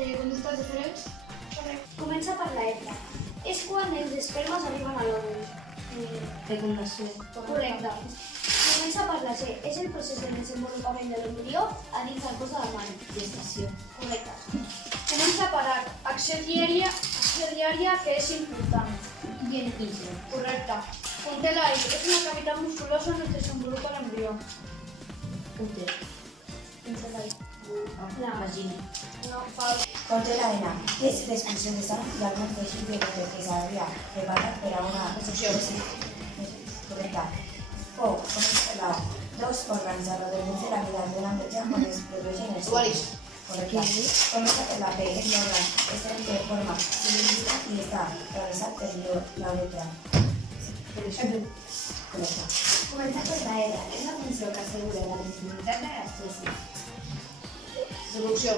Conductes diferents. Comença per la F. És quan els espermes arriben a l'òvul. Fecundació. Correcte. Comença per la G. És el procés de desenvolupament de l'embrió a dins del cos de la mare. Gestació. Correcte. Comença per H. Acció diària que és important. Higienització. Correcte. Conté la I. És una cavitat musculosa on es desenvolupa l'embrió. Úter. Conté la I. Vagina. No, fals. Conté la N. És l'expulsió de sang i algun teixit de que s'havia preparat per a una Construcció. correcta. O, comença per la O. Dos òrgans alrededor de la vida de la metge on es produeixen els Ovaris. Correcte. Comença per la P. És l'òrgan. És el de forma cilíndrica i està travessat per la uretra. Correcte. Comença per la R. És la funció que assegura la continuïtat de l'espècie. Reproducció.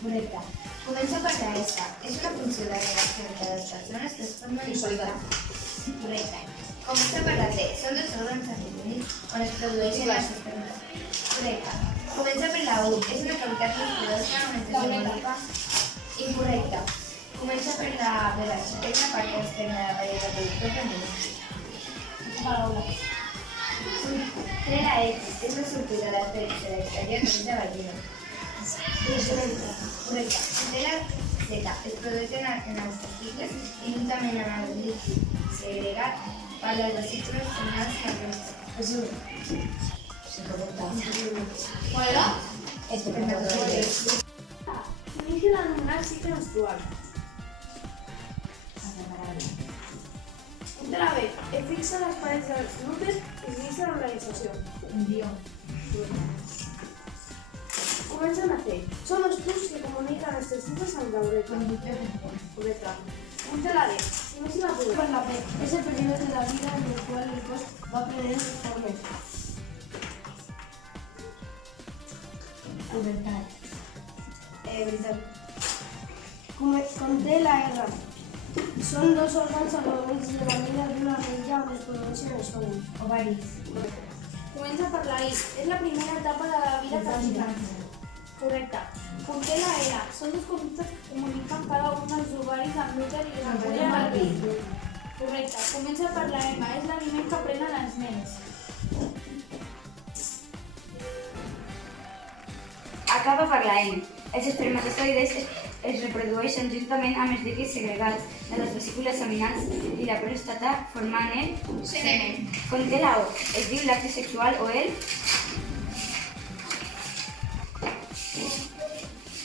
Correcte. Comença per la S. És una funció de relació entre les persones que es formen en Sexualitat. Correcte. Comença per la T. Són dos òrgans articulats on es produeixen les espermes. Correcte. Comença per la U. És una cavitat musculosa on es desenvolupa. Incorrecte. Comença per la V baixa. És la part externa de l'aparell reproductor femení. Paraula. Té la X. És la sortida del penis de l'exterior dins de la vagina. Correcte. Conté la Z. Es produeixen en els testicles i juntament amb el líquid segregat per les vesícules seminals i la próstata. Sí, correcte. Qual era? Espermatozoides. Inici l'anomenat cicle menstrual. Conté la B. Es fixa les parets dels glúters i s'inicia l'organització. Embrió. Comença amb la C. Són els tubs que comuniquen els testicles amb l'uretra. Correcte. Conté la D. S'inicia la pubertat. Per la P. És el període de la vida en el qual el cos va prenent formes. Pubertat. Veritat. Conté la R. Són dos òrgans arrodonits de la mida d'una anella on es produeixen els òvuls. Ovaris. Comença per la I. És la primera etapa de la vida vaginal. Correcte. Conté la L. Són dos conductes que comuniquen cada un dels ovaris amb l'úter i l'ampolla amb el pit. Correcte. Comença per la M. És l'aliment que prenen els nens. Acaba per la N. Els espermatozoides es reprodueixen juntament amb els líquids segregats de les vesícules seminals i la pròstata formant el Semen. Conté la O. Es diu l'acte sexual o el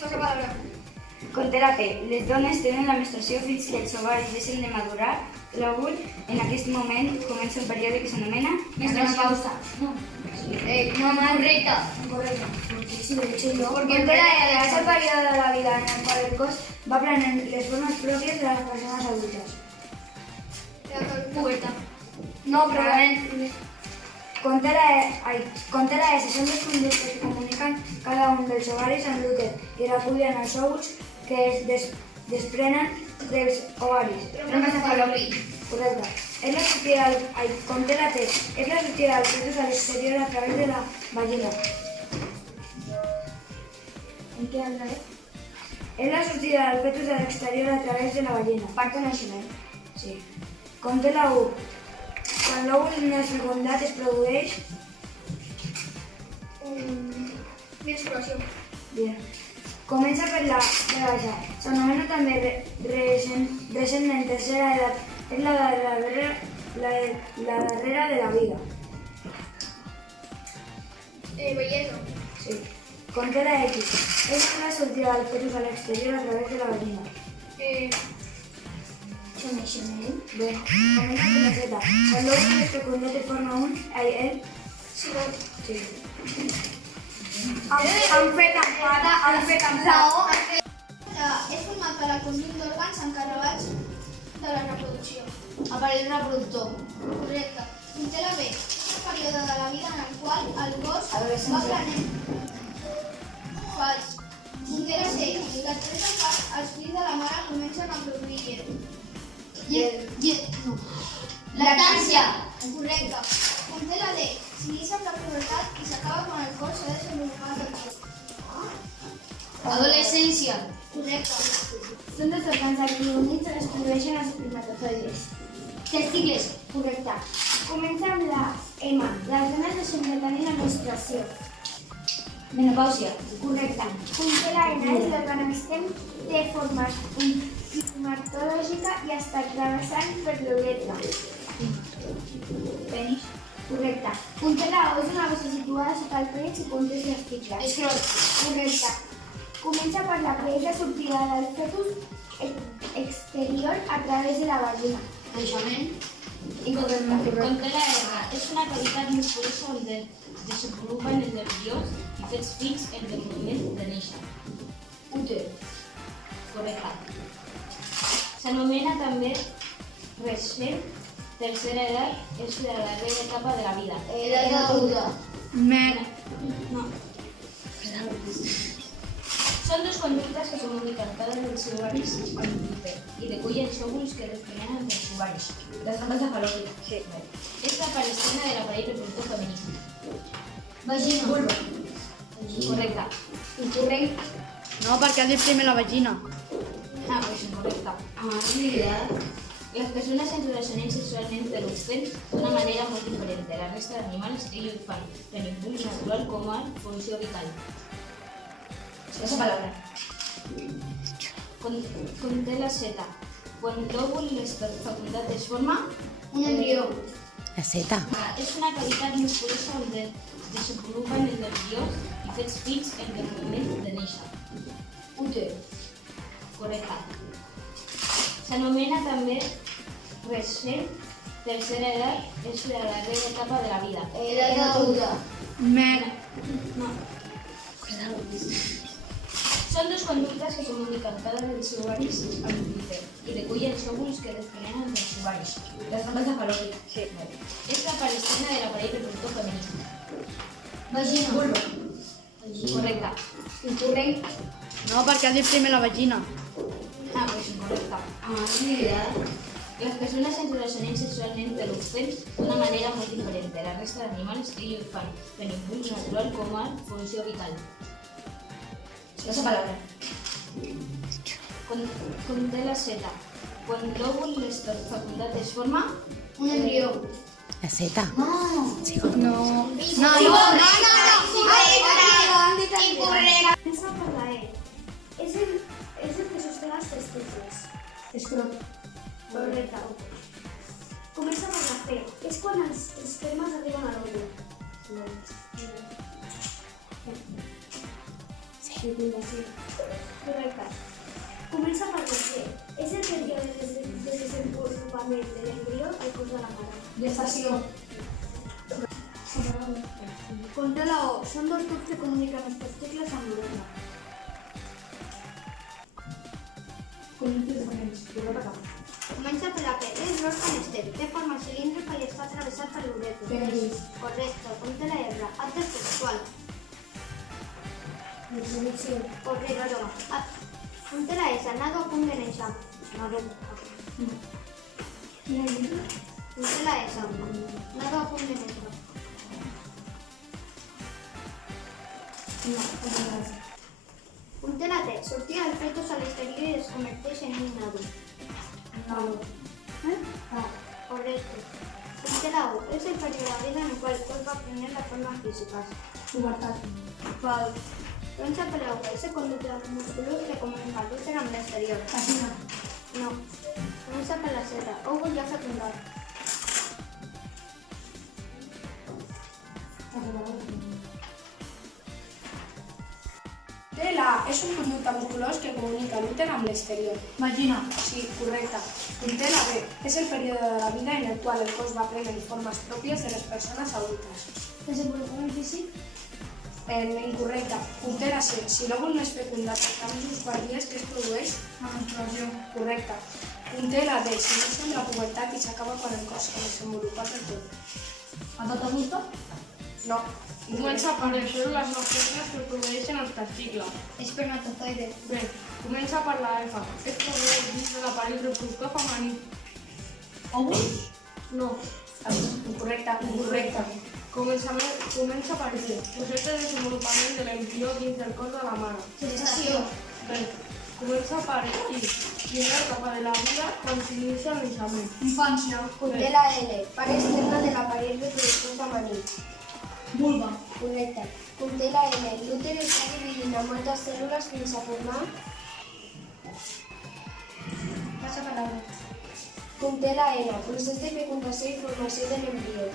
Passa palabra. Conté la P. Les dones tenen la menstruació fins que els ovaris deixen de madurar l'òvul. En aquest moment comença un període que s'anomena Menopausa. No. Correcte. Sí, de hecho yo. Conté la L. És el període de la vida en el qual el cos va prenent les formes pròpies de les persones adultes. Pubertat. No, però conté la S. Són dos conductes que comuniquen cada un dels ovaris amb l'úter i recullen els òvuls que es desprenen dels ovaris. Trompa cefalòpid. Correcte. Conté la T. És la sortida del fetus a l'exterior a través de la vagina. En què hablaré? És la sortida del fetus a l'exterior a través de la vagina. Parto nacional. Sí. Conté la U. Quan l'òvul no és fecundat es produeix... Menstruació. Bien. Comença per la B baixa. S'anomena també recent en tercera edat. És la darrera de la vida. Bellesa. Sí. Conté la X. És la sortida del fetus a l'exterior a través de la vagina. Coneixement. Bé. Comença per la Z. Quan l'òvul es fecundat es forma el... Cigot. Sí. Han fet empat. És format per al conjunt d'òrgans encarregats de la reproducció. Aparell reproductor. Correcte. Conté la B. És un període de la vida en el qual el cos va Adolescència. prenent. Fals. Conté la C. Després els fills de la mare comencen a produir llet. Lactància. Correcte. Conté la D. S'inicia amb la pubertat i s'acaba quan el cos s'ha desenvolupat del tot. Adolescència. Correcte. Són dos òrgans adormits on es produeixen els espermatozoides. Testicles. Correcte. Comença amb la M. Les dones deixen de tenir la menstruació. Menopàusia. Correcte. Conté la N, és l'òrgan extern, té forma climatològica i està travessant per l'uretra. Penis. Correcte. Conté la O, és una bossa situada sota el penis i conté els testicles. Escrot. Correcte. Comença per la que és la sortida del fetus exterior a través de la vagina. Naixement. Incorrecte. Conté la R. És una cavitat musculosa on desenvolupen els embrions i fets fins en el moment de néixer. Úter. Correcte. S'anomena també recent, tercera edat, és la darrera etapa de la vida. Edat adulta. No. Són dos conductes que comuniquen cada dels ovaris amb l'úter i recullen els òvuls que desprenen dels ovaris. Les trampes de Fallopi. Sí. És la palestina de l'aparell reproductor femení. Vagina. Vulva. Correcte. Incorrecte. No, perquè has dit primer la vagina. Pues incorrecte. Las personas se relacionan sexualmente interrumpen de una manera muy diferente. La resta de animales ellos fan tan impulso natural como a función vital. Esa palabra. Conté la Z. Quan l'òvul és fecundat es forma Un embrió. La Z. és una cavitat musculosa on desenvolupen els embrions i fets fins en el moment de néixer. Úter. Correcte. S'anomena també recent, tercera edat, és la darrera etapa de la vida. Edat adulta. No. Són dos conductes que comuniquen cada dels ovaris amb l'úter i recullen els òvuls que desprenen dels ovaris. Les trampes de Fallopi. Sí. És la palestina de l'aparell reproductor femení. Vagina. Vulva. Correcte. Incorrecte. No, perquè has dit primer la vagina. Pues incorrecte. Las personas se relacionan sexualmente interrumpen de una manera muy diferente. La resta de animales ellos fan tan impulso natural como a función vital. Esa palabra. Conté la Z. Quan l'òvul és fecundat es forma Un embrió. La Z. Sí, Incorrecte. Comença per la E. És el que sosté els testicles. Escrot. Correcte. Comença per la P. És quan els espermes arriben a l'òvul. Correcte. Comença per la G. És el període de desenvolupament de l'embrió al cos de la mare. Gestació. Conté la O. Són dos tubs que comuniquen els testicles amb l'uretra. Comença per la P. És l'òrgan extern. Té forma cilíndrica i està travessat per l'uretra. Penis. Correcte. Conté la R. Acte sexual. Correcte. Conté la S. Nado a punt de néixer. Nado. Conté la S. Nado a punt de néixer. Conté la T. Sortida del fetus a l'exterior i es converteix en un nado. Correcte. Conté la U. És el període de la vida en el qual el cos va prendre la forma física. Pubertat. Fal. Comença per la U. És el conducte musculós que comunica l'úter amb l'exterior. Vagina. No. Comença per la Z. Òvul ja fecundat. Té la A. És un conducte musculós que comunica l'úter amb l'exterior. Vagina. Sí, correcte. Conté la B. És el període de la vida en el qual el cos va prenent formes pròpies de les persones adultes. Desenvolupament físic. Incorrecte. Conté la C. Si l'òvul no és fecundat als canvis usuaris, què es produeix? La menstruació. Correcte. Conté la D. Si no sembla la pubertat i s'acaba quan el cos s'ha desenvolupat del tot. Edat adulta? No. Comença per les cèl·lules masculines que produeixen els testicles. Espermatozoide. Bé, comença per la F. És produït dins de l'aparell reproductor femení. Òvuls? No. Incorrecte. Comença per D. Projecte de desenvolupament de l'embrió dins del cos de la mare. Gestació. B. Comença per I. Primera etapa de la vida quan s'inicia el naixement. Infància. Conté la L, part externa de l'aparell reproductor femení. Vulva. Correcte. Conté la N, l'úter està dividint en moltes cèl·lules fins a formar. Passa paraula. Conté la N, procés de fecundació i formació de l'embrió.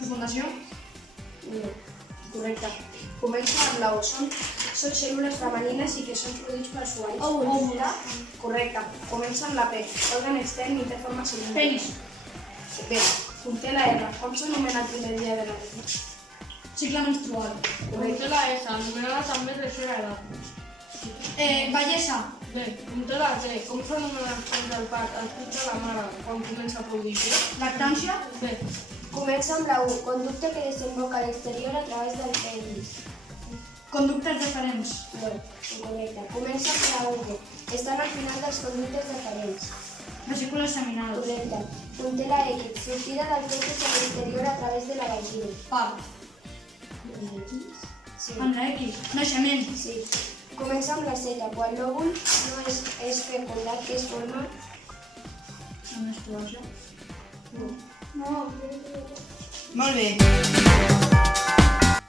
Fundació. No. Correcte. Comença amb la O. Són cèl·lules femenines i que són produïts pels ovaris. Òvula. Correcte. Comença amb la P. Òrgan extern i té forma cilíndrica. Penis. Bé. Conté la R. Com s'anomena el primer dia de la regla? Cicle menstrual. Conté la S, anomenada també tercera edat. Bellesa. B. Conté la T. Com s'anomena el temps del part al pit de la mare quan comença a produir? Lactància. B. Comença amb la U. Conducte que desemboca a l'exterior a través del penis. Conductes deferents. No. Incorrecte. Comença amb la U. Estan al final dels conductes deferents. Vesícules seminals. Correcte. Conté la X. Sortida del fetus a l'exterior a través de la vagina. Part. Sí. Amb la X. Naixement. Sí. Comença amb la Z. Quan l'òvul no és fecundat, que es forma... La menstruació. No. No, Molt bé.